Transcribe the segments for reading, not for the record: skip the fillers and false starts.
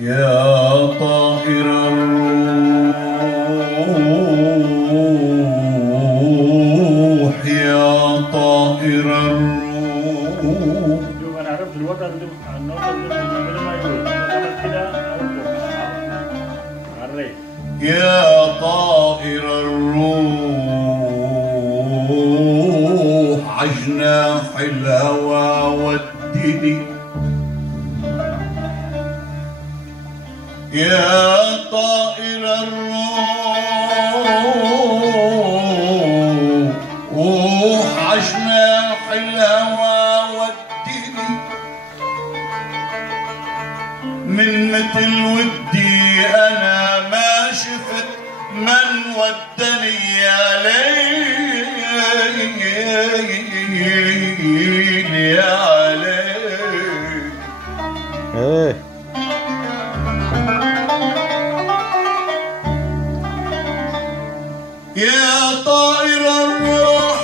يا طائر الروح يا طائر الروح. شوف انا عرفت الوضع اللي النقطه اللي ما يقول كده عريت. يا طائر الروح عجناح الهوى ودني. يا طائر الروح عجناح الهوى ودني. من مثل ودي انا ما شفت من ودني يا ليل يا ليل. يا طائر الروح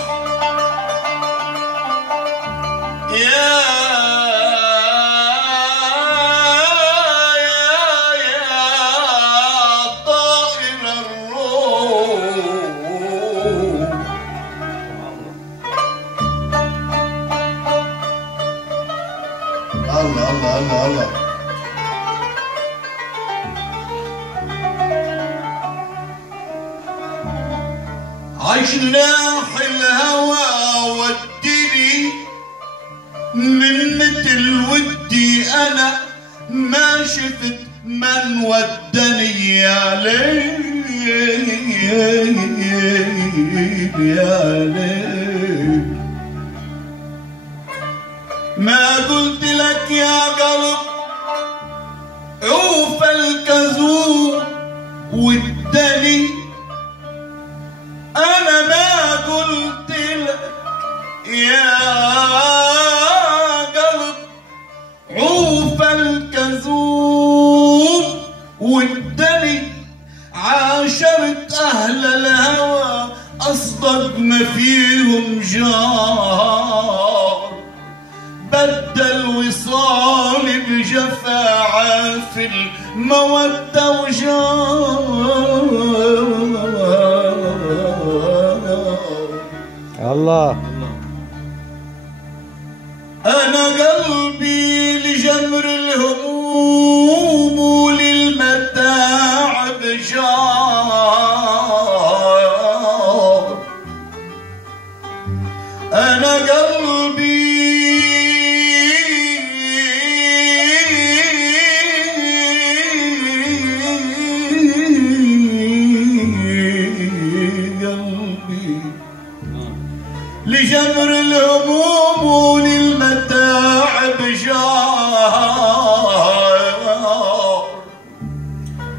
يا طائر الروح. الله الله الله الله. عجناح الهوى ودني. من مثل ودي انا ما شفت من ودني يا ليل يا ليل. ما قلت لك يا قلب عوف الكذوب ودني. أنا ما قلت لك يا قلب عوف الكذوب ودني. عاشرت أهل الهوى أصدق ما فيهم جار. بدل وصالي بجفاعة في المودة وجار. الله. أنا قلبي لجمر الهموم وللمتاعب جار. أنا قلبي لجمر الهموم وللمتاعب جار.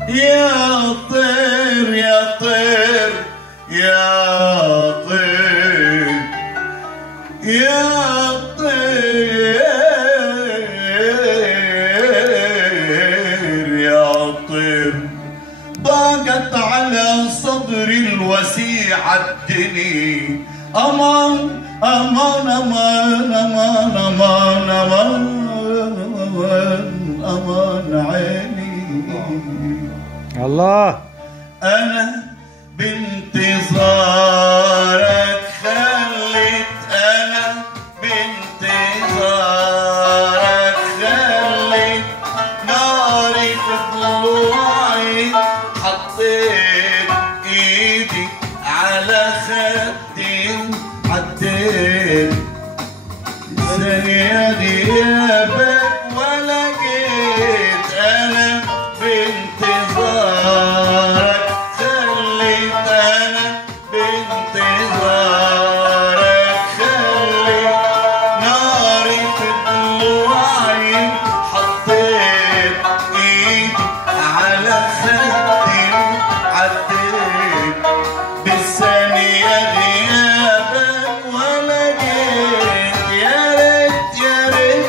يا طير يا طير يا طير يا طير يا طير. ضاقت على صدري الوسيع الدني. أمان أمان أمان أمان أمان أمان أمان عيني. الله. أنا بانتظارك خليت أنا بانتظارك خليت ناري في ضلوعي. حطيت إيدي على خدي عديت زيادي يا بك ولقيت. أنا بانتظارك خليت أنا بانتظارك خليت ناري في ضلوعي. حطيت إيدي على خدي عديت بالثانية غيابك ولقيت. يا ريت يا ريت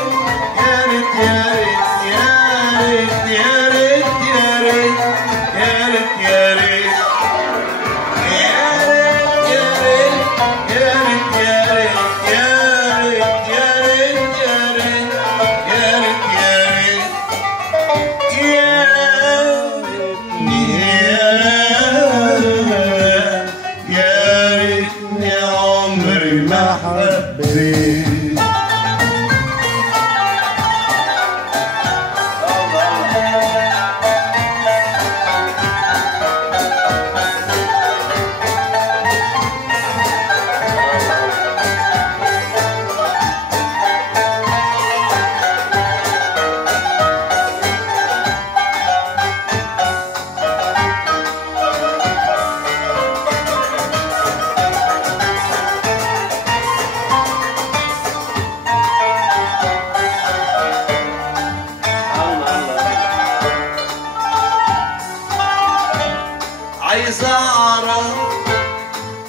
حبيت. عايز اعرف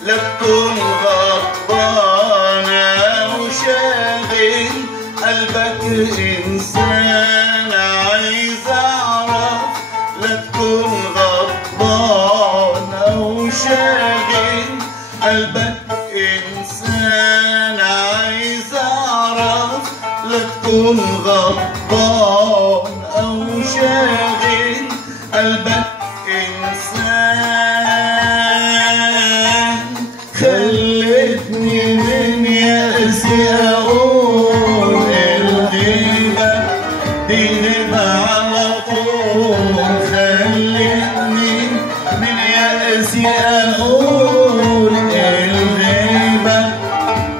لا تكون غضبانة وشاغل قلبك انسان. عايز اعرف لا تكون غضبانة وشاغل قلبك انسان. عايز اعرف لا تكون غضبان او شاغل قلبك إنسان. خلتني من يأسي أقول الغيبة دي غيبة على طول. خلتني من يأسي أقول الغيبة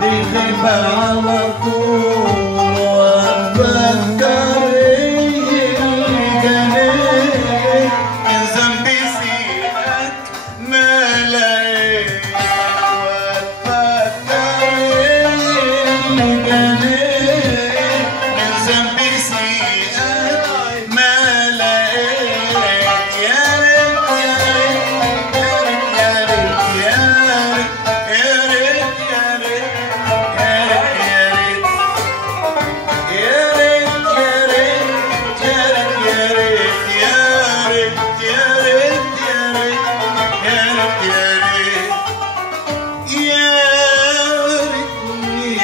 دي غيبة على طول. وأفكر إيه الجنان من ذنبي سيئك ما لقيت. وأفكر إيه الجنان من ذنبي سيئك ما لقيت. يا ريت يا ريت يا ريت يا ريت يا ريت يا ريت يا ريت يا ريت يا ريت يا ريت يا ريت يا ريت يا ريت يا ريتني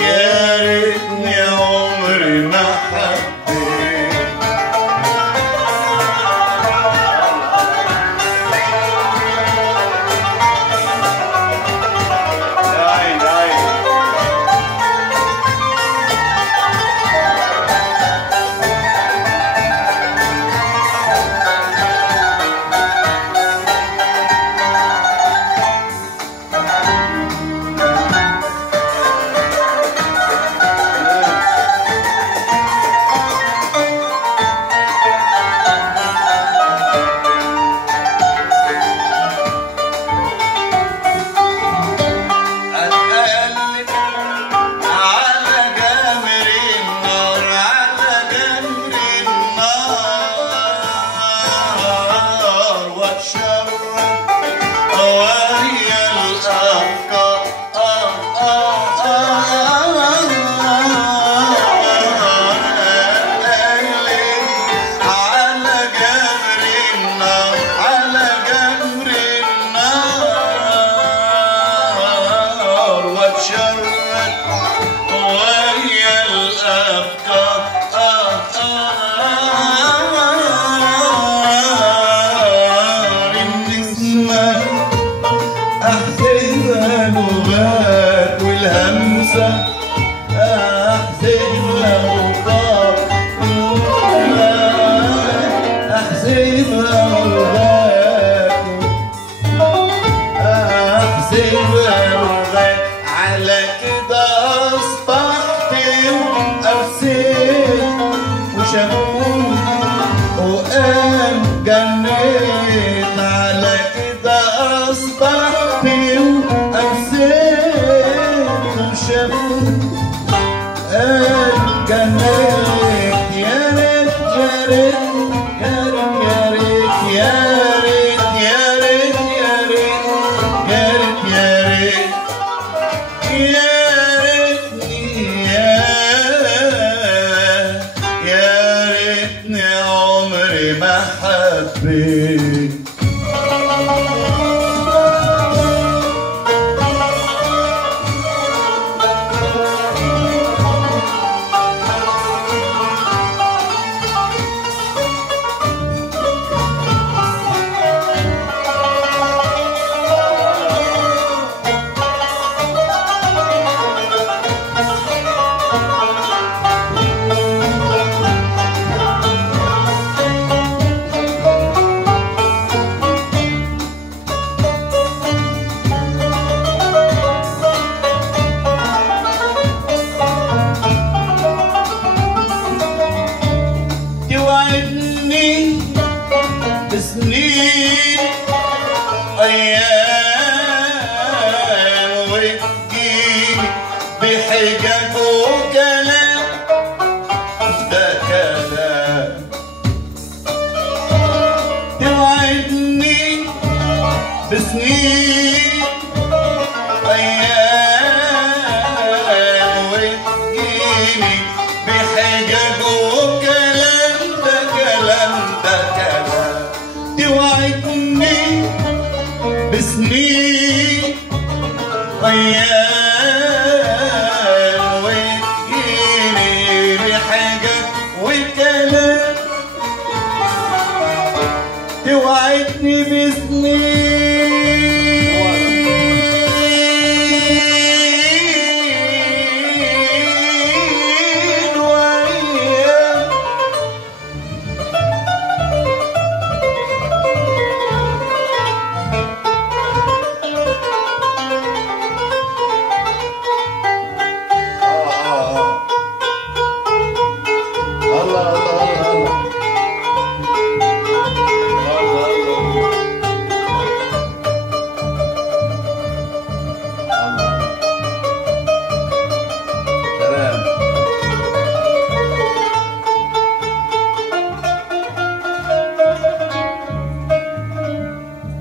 يا ريتني عمري ما حبيت. يا عيني يا عيني. أتقلب على جمر النار على جمر النار واتشرب وهي الأفكار. أتقلب على جمر النار على جمر النار واتشرد وهي الأفكار. النسمة أحسبها لغات والهمسة أحسبها لغات. أحسبها لغات أحسبها لغات. على كده أصبحت أرسل وشافوني وقال جنيت. على كده أصبحت أرسل وشافوني قال جنيت. يا ريت يا ريت يا ريت يا ريت يا ريت يا ريت يا ريت يا ريت أيام وتجيني بحاجة وكلام توعدني بسنين وأيام الله الله الله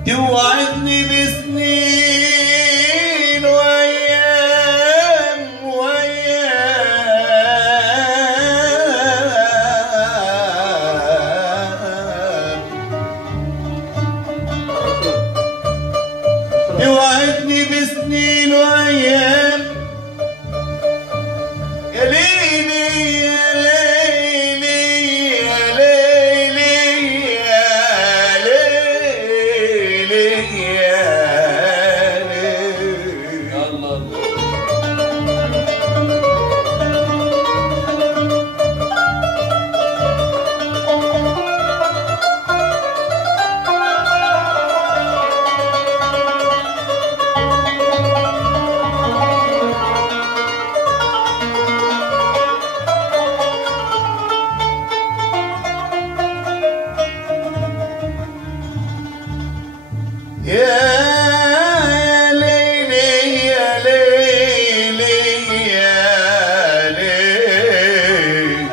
توعدني بسنين وأيام وأيام توعدني بسنين وأيام يا ليلي يا ليلي يا ليلي يا ليلي يا ليلي الله يا ليلي يا ليلي يا ليلي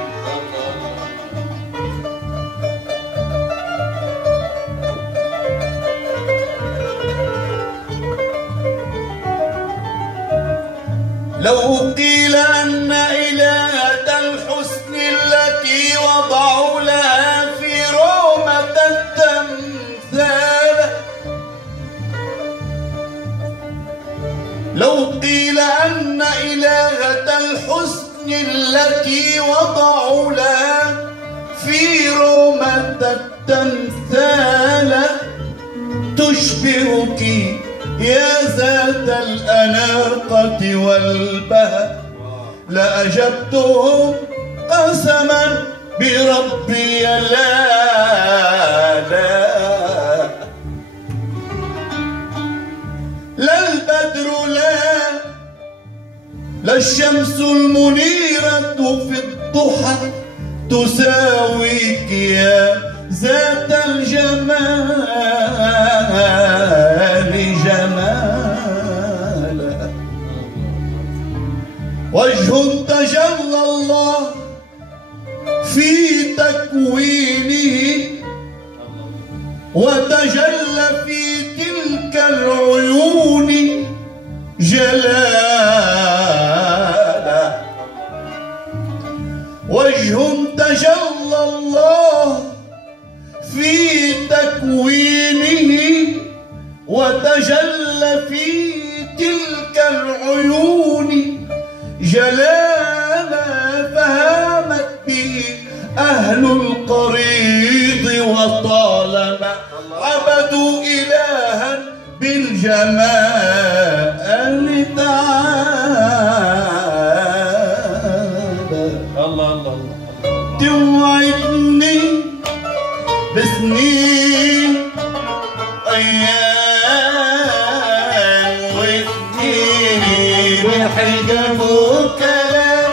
لو قيل أن إلهة الحسن التي وضعوا لها في رومة التمثال لو قيل أن إلهة الحسن التي وضعوا لها في رومة التمثال تشبهك يا ذات الأناقة والبهاء لأجبتهم قسما بربي لا البدر لا الشمس المنيرة في الضحى تساويك يا ذات الجمال جمالا وجه تجلى الله في تكوينه وتجلى في تلك العيون جلالا وجه تجلى الله في تكوينه وتجلى في تلك العيون جلالا فهامت به أهل القريض وطالما عبدوا إلها بالجمال تعالى الله الله توعدني بسنين أيام وتجيني بحجاب وكلام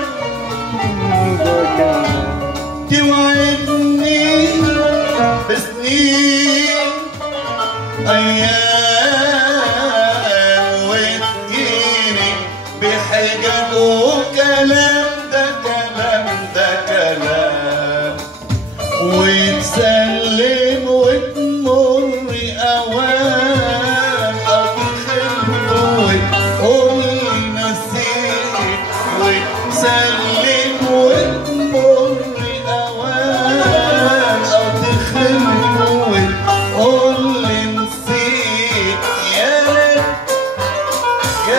توعدني بسنين أيام وتجيني بحجاب وكلام ده كلام ده كلام وتسلم وتمر أوام أدخل وتقول نسيت وتسلم وتمر أوام أدخل وتقول نسيت يا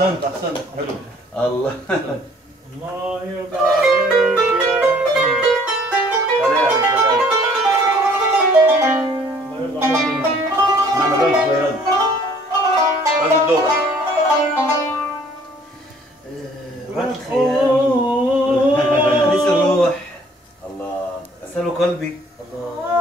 احسنت احسنت حلو الله الله يرضى عليك يا الله يرضى عليك. نعمل رز بياض رز الدورة راحت الخيال. أنيس الروح. الله سلو قلبي. الله.